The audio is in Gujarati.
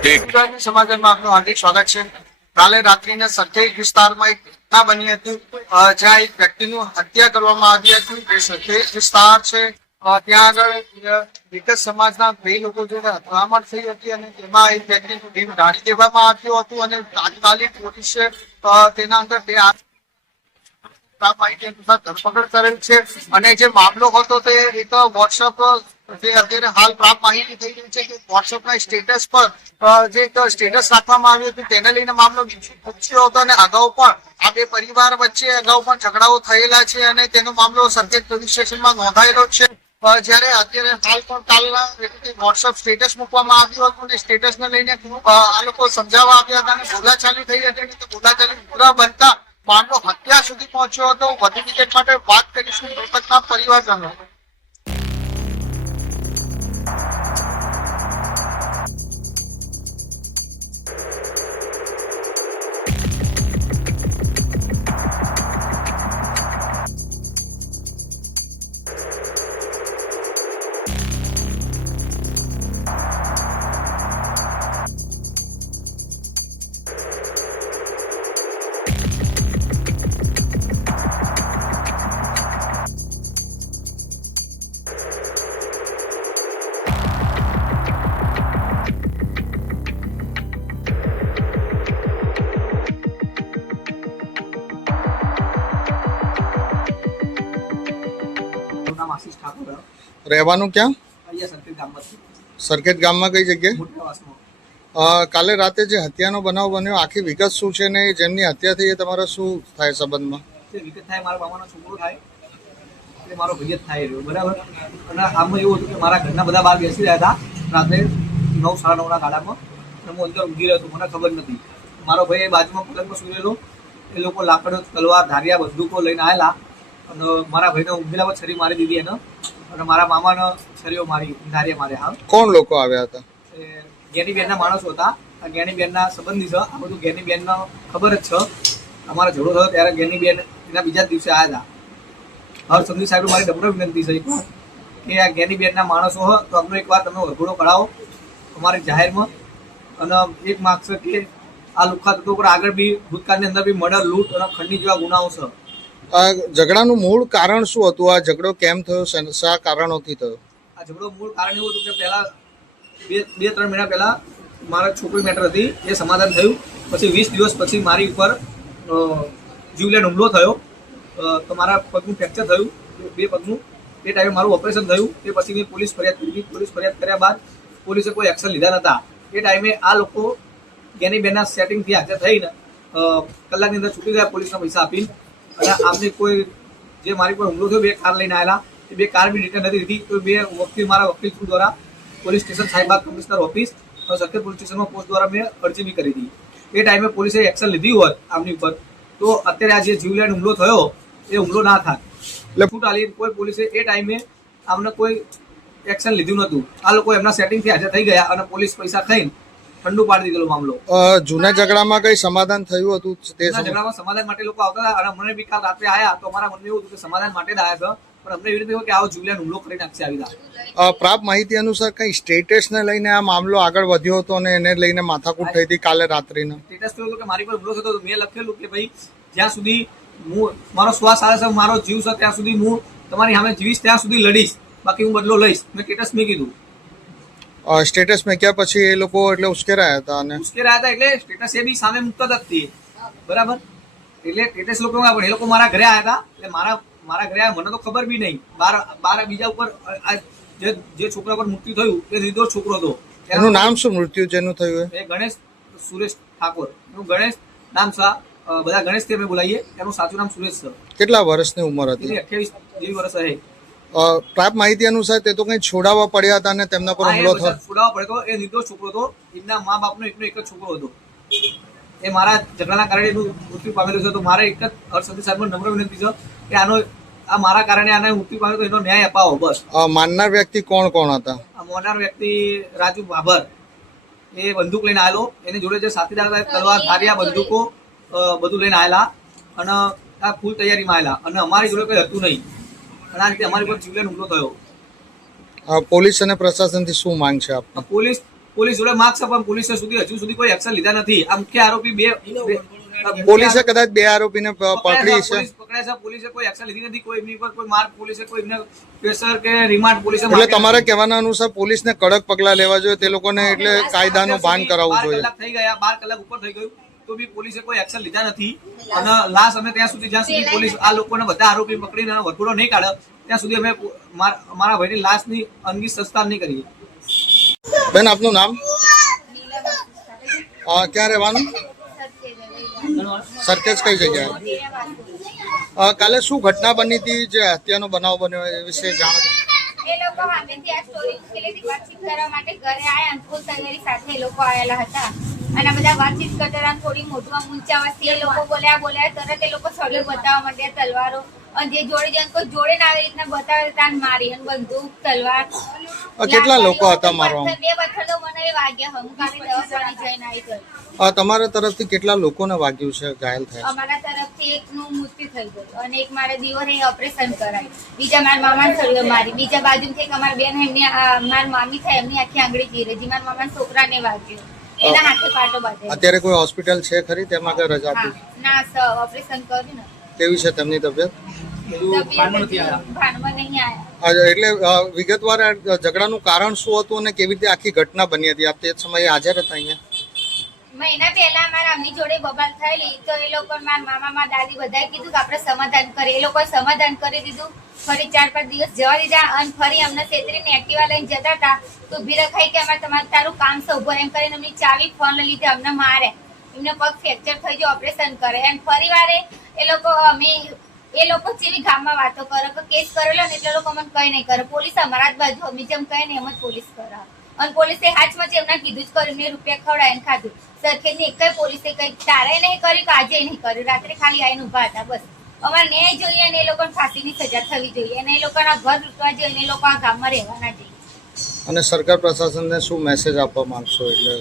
સમાચારમાં આપનું હાર્દિક સ્વાગત છે। કાલે રાત્રિના સરખેજ વિસ્તારમાં એક ઘટના બની હતી, જ્યાં એક વ્યક્તિનું હત્યા કરવામાં આવી હતી। જે સરખેજ વિસ્તાર છે ત્યાં આગળ વિકસ સમાજના બે લોકો જોડે અથડામણ થઈ હતી અને તેમાં એક વ્યક્તિનું જીવ ઢાળી દેવામાં આવ્યું હતું અને તાત્કાલિક પોલીસે તેના અંદર બે ધરપકડ કરેલ છે। અને જે મામલો હતો તે એક વોટ્સઅપ જે અત્યારે હાલ પ્રાપ્ત માહિતી થઈ રહી છે કે વોટ્સઅપના સ્ટેટસ પર જે સ્ટેટસ રાખવામાં આવ્યું હતું તેને લઈને મામલો પૂછ્યો હતો અને અગાઉ પણ આ બે પરિવાર વચ્ચે અગાઉ પણ ઝઘડાઓ થયેલા છે અને તેનો મામલો સરખેજ પોલીસ સ્ટેશનમાં નોંધાયેલો છે। જ્યારે અત્યારે હાલ પણ કાલના વોટ્સઅપ સ્ટેટસ મૂકવામાં આવ્યું હતું અને સ્ટેટસને લઈને આ લોકો સમજાવવા આવ્યા હતા અને બોલાચાલી થઈ હતી તો બોલાચાલી પૂરા બનતા મામલો હત્યા સુધી પહોંચ્યો હતો। વધુ વિગત માટે વાત કરીશું મૃતકના પરિવારજનો। આશીષ ઠાકોર રહેવાનું ક્યાં? અહીંયા સરખેજ ગામમાં છે। સરખેજ ગામમાં કઈ જગ્યાએ? મોટાવાસમાં। કાલે રાતે જે હત્યાનો બનાવ બન્યો, આખી વિગત શું છે ને જેમની હત્યા થઈ એ તમારા શું થાય સંબંધમાં? જે વિગત થાય મારા મામાનો છોકરો થાય એટલે મારો ભાઈ જ થાય રહ્યો, બરાબર। અને આમાં એવું હતું કે મારા ઘરના બધા બહાર બેસી રહ્યા હતા રાત્રે 9, 9:30 ગાળામાં અને હું અંદર ઊંઘી રહ્યો હતો, મને ખબર નથી। મારો ભાઈ બાજુમાં પલંગમાં સૂઈ રહેલો, એ લોકો લાકડો, તલવાર, ધારિયા, બંદૂકો લઈને આવેલા અને મારા ભાઈને ઊંઘેલા છરી મારી દીધી એને અને મારા મામાને છરીઓ મારી, ધારિયા માર્યા। હા, કોણ લોકો આવ્યા હતા? જ્ઞાનીબેનના માણસો હતા। આ જ્ઞાનીબેનના સંબંધી છે, આ બધું જ્ઞાનીબેનનો ખબર જ છે। અમારો ઝઘડો થયો ત્યારે જ્ઞાનીબેન એના બીજા જ દિવસે આવ્યા હતા। હર સંધી સાહેબ મારી નમ્ર વિનંતી છે કે આ જ્ઞાનીબેનના માણસો હોય તો અમને એકવાર તમે વઘોડો કરાવો અમારી જાહેરમાં। અને એક માગ છે કે આ લુખ્ખા તત્વો પર આગળ બી ભૂતકાળની અંદર બી મર્ડર, લૂંટ અને ખંડની જેવા ગુનાઓ છે। આ ઝઘડાનું મૂળ કારણ શું હતું? આ ઝઘડો કેમ થયો? શા કારણોથી થયો? આ ઝઘડો મૂળ કારણ એવું હતું કે પહેલા 2-3 મહિના પહેલા મારા છોકરી મેટર હતી, એ સમાધાન થયું। પછી 20 દિવસ પછી મારી ઉપર જીવલેણ હુમલો થયો તો મારા પગનું ફ્રેક્ચર થયું, બે પગનું। એ ટાઈમે મારું ઓપરેશન થયું, તે પછી મેં પોલીસ ફરિયાદ કરી। પોલીસ ફરિયાદ કર્યા બાદ પોલીસે કોઈ એક્શન લીધા નહોતા। એ ટાઈમે આ લોકો જ્ઞાનીબેનના સેટિંગથી હાજર થઈને કલાકની અંદર છૂટી ગયા પોલીસના પૈસા આપીને। અને આમની કોઈ જે મારી પર હુમલો થયો, 2 કાર લઈને આવેલા, એ 2 કાર બી રિટર્ન નથી દીધી। તો મારા વકીલ થ્રુ દ્વારા police station, Shahibaug commissioner office, Sarkhej police સ્ટેશનમાં પોસ્ટ દ્વારા મેં અરજી બી કરી હતી। એ ટાઈમે પોલીસે એક્શન લીધી હોત આમની ઉપર તો અત્યારે આ જે જીવલેણ હુમલો થયો એ હુમલો ના થાય। એટલે ફૂટાલી કોઈ પોલીસે એ ટાઈમે આમને કોઈ એક્શન લીધું નહોતું। આ લોકો એમના સેટિંગથી હાજર થઈ ગયા અને પોલીસ પૈસા ખાઈને ઠંડુ પાડી દીધેલો મામલો। જૂના ઝઘડામાં કઈ સમાધાન થયું હતું? તે ઝઘડામાં સમાધાન માટે લોકો આવતા હતા અને મને બી કાલ રાત્રે આવ્યા તો અમારા મનમાં એવું હતું કે સમાધાન માટે જ આવ્યા છે, પણ અમને એવી રીતે કે આવો જીવલેણ હુમલો કરી નાખશે આવી રીતે। પ્રાપ્ત માહિતી અનુસાર કઈ સ્ટેટસને લઈને આ મામલો આગળ વધ્યો હતો અને એને લઈને માથાકૂટ થઈ હતી કાલે રાત્રિનો? સ્ટેટસ તો કે મારી પર હુમલો થતો હતો, મેં લખેલું કે ભાઈ જ્યાં સુધી હું મારો શ્વાસ આવે છે, મારો જીવ છે ત્યાં સુધી હું તમારી સામે જીવીશ, ત્યાં સુધી લડીશ, બાકી હું બદલો લઈશ। મેં સ્ટેટસ મેં કીધું। સ્ટેટસ મેં ક્યાં પછી એ લોકો એટલે ઉશ્કેરાયા હતા અને ઉશ્કેરાયા હતા એટલે સ્ટેટસ એ બી સામે મૂકતા જ હતી, બરાબર। એટલે સ્ટેટસ લોકો પણ એ લોકો મારા ઘરે આવ્યા હતા, એટલે મારા ઘરે આવ્યા મને તો ખબર બી નહીં। બાર બીજા ઉપર જે છોકરા પર મૃત્યુ થયું એ નિર્દોષ છોકરો હતો। એનું નામ શું મૃત્યુ જેનું થયું? એ ગણેશ સુરેશ ઠાકોર, એનું ગણેશ નામ છે, બધા ગણેશથી અમે બોલાવીએ, એનું સાચું નામ સુરેશ છે। કેટલા વર્ષની ઉંમર હતી? 28 જેવી વર્ષ હશે। પ્રાપ્ત માહિતી અનુસાર તે તો કઈ છોડાવવા પડ્યા હતા અને તેમના પર હુમલો થયો? છોડાવવા પડ્યો, એ નિર્દોષ છોકરો હતો, એમના મા બાપનો એકનો એક જ છોકરો હતો। એ મારા ઝઘડાના કારણે એનું મૃત્યુ પામેલું છે। તો મારે એક જ હર્ષ સાહેબનો નમ્ર વિનંતી છે કે આ મારા કારણે આને મૃત્યુ પામ્યો તો એનો ન્યાય અપાવો, બસ। માનનાર વ્યક્તિ કોણ કોણ હતા? આ માનનાર વ્યક્તિ રાજુ બાબર, એ બંદૂક લઈને આવેલો, એની જોડે જે સાથીદાર હતા તલવાર, ધારિયા, બંદૂકો બધું લઈને આવેલા અને આ ફૂલ તૈયારીમાં આવેલા અને અમારી જોડે કંઈ હતું નહીં અને આ રીતે અમારી પર જીવલેણ હુમલો થયો। પોલીસ અને પ્રશાસનથી શું માંગ છે આપની? પોલીસ જોડે માગશે પણ પોલીસે હજુ સુધી કોઈ એક્શન લીધા નથી. આ મુખ્ય આરોપી પોલીસે કદાચ 2 આરોપીને પકડી છે. પોલીસ પકડ્યા છે, પોલીસે કોઈ એક્શન લીધી નથી. કોઈ એમની પર કોઈ માર્ક પોલીસે કોઈ એમને પ્રેશર કે રિમાન્ડ પોલીસે એટલે તમારા કહેવાના અનુસાર પોલીસને કડક પગલા લેવા જોઈએ, તે લોકોને એટલે કાયદાનું ભાન કરાવવું જોઈએ. 12 કલાક થઈ ગયા, 12 કલાક ઉપર થઈ ગયું તો બી પોલીસે કોઈ એક્શન લીધા નથી. અને લાશ અમે જ્યાં સુધી પોલીસ આ લોકોને બધા આરોપી પકડીને વરઘોડો નહીં કાઢે ત્યાં સુધી અમે મારા ભાઈની લાશની અંગી સંસ્કાર નહીં કરીએ. બેન, આપનું નામ? ક્યાં રહેવાનું? સરખેજ કઈ જગ્યાએ? કાલે શું ઘટના બની હતી, જે હત્યાનો બનાવ બન્યો એ વિશે જાણો? એ લોકો સામેથી આ સ્ટોરી ઉકેલેથી વાતચીત કરવા માટે ઘરે આયા અને ફૂલ તૈયારી સાથે એ લોકો આવેલા હતા અને બધા વાતચીત કરતા થોડી મોઢમાં ઊંચાવાથી એ લોકો બોલ્યા તરત એ લોકો સળીઓ બતાવવા માંડ્યા, તલવારો, અને જે જોડે જણ કોઈ જોડે ના આવી રીતના બતાવે તાન મારી અને બંદૂક તલવાર. કેટલા લોકો હતા મારવામાં? 2 પથ્થરો મને વાગ્યા. હું કાલે દવાખાને જઈને આવી ગઈ. તમારા તરફથી કેટલા લોકોને વાગ્યું છે, ઘાયલ થયા? અમારા તરફથી એકનું મૃત્યુ થઈ ગયું અને એક મારા દીવરે ઓપરેશન કરાયું. બીજા મારા મામાને સળીઓ મારી. બીજા બાજુથી એક અમારા બેન એમની મારા મામી થાય એમની આખી આંગળી ચીરેજી. મારા મામાના છોકરાને વાગ્યું, એના હાથે પાટો બાંધે. અત્યારે કોઈ હોસ્પિટલ છે ખરી તેમાં કઈ રજા આપી? ના, ઓપરેશન કર્યું ને. કેવી છે તેમની તબિયત? ભાનમાં નહીં આયા. એટલે વિગતવાર ઝઘડાનું કારણ શું હતું અને કેવી રીતે આખી ઘટના બની હતી? આપ તે સમયે હાજર હતા અહીંયા? મહિના પહેલા મારા અમની જોડે બબાલ થયેલી તો એ લોકો મારા મામા મારા દાદી બધાએ કીધું કે આપણે સમાધાન કરીએ. એ લોકોએ સમાધાન કરી દીધું. ફરી 4-5 દિવસ જવા દીધા અને ફરી અમને છેતરીને એક્ટિવા લઈને જતા હતા તો ઊભી રખાઈ કે અમારે તારું કામ છે ઉભો, એમ કરીને એમની ચાવી ફોન લીધે અમને મારે. એમને પગ ફ્રેક્ચર થઈ ગયો, ઓપરેશન કરે. અને ફરી વારે એ લોકો જેવી ગામમાં વાતો કરે કે કેસ કરેલો ને એટલે લોકો અમને કઈ નહીં કરે. પોલીસ અમારા જ બાજુ અમે જેમ કહે ને એમ જ પોલીસ કરે. અને પોલીસે હાથમાં એમના કીધું જ કર્યું, મેં રૂપિયા ખવડાવીને ખાધું. સરખેજની એક પોલીસે કઈ તારે નહીં કર્યું કે આજે નહીં કર્યું, રાત્રે ખાલી આવીને ઉભા હતા. બસ અમારે ન્યાય જોઈએ અને એ લોકોને ફાંસીની સજા થવી જોઈએ અને એ લોકોના ઘર લૂંટવા જોઈએ અને એ લોકો આ ગામમાં રહેવાના જોઈએ. અને સરકાર પ્રશાસનને શું મેસેજ આપવા માંગશો? એટલે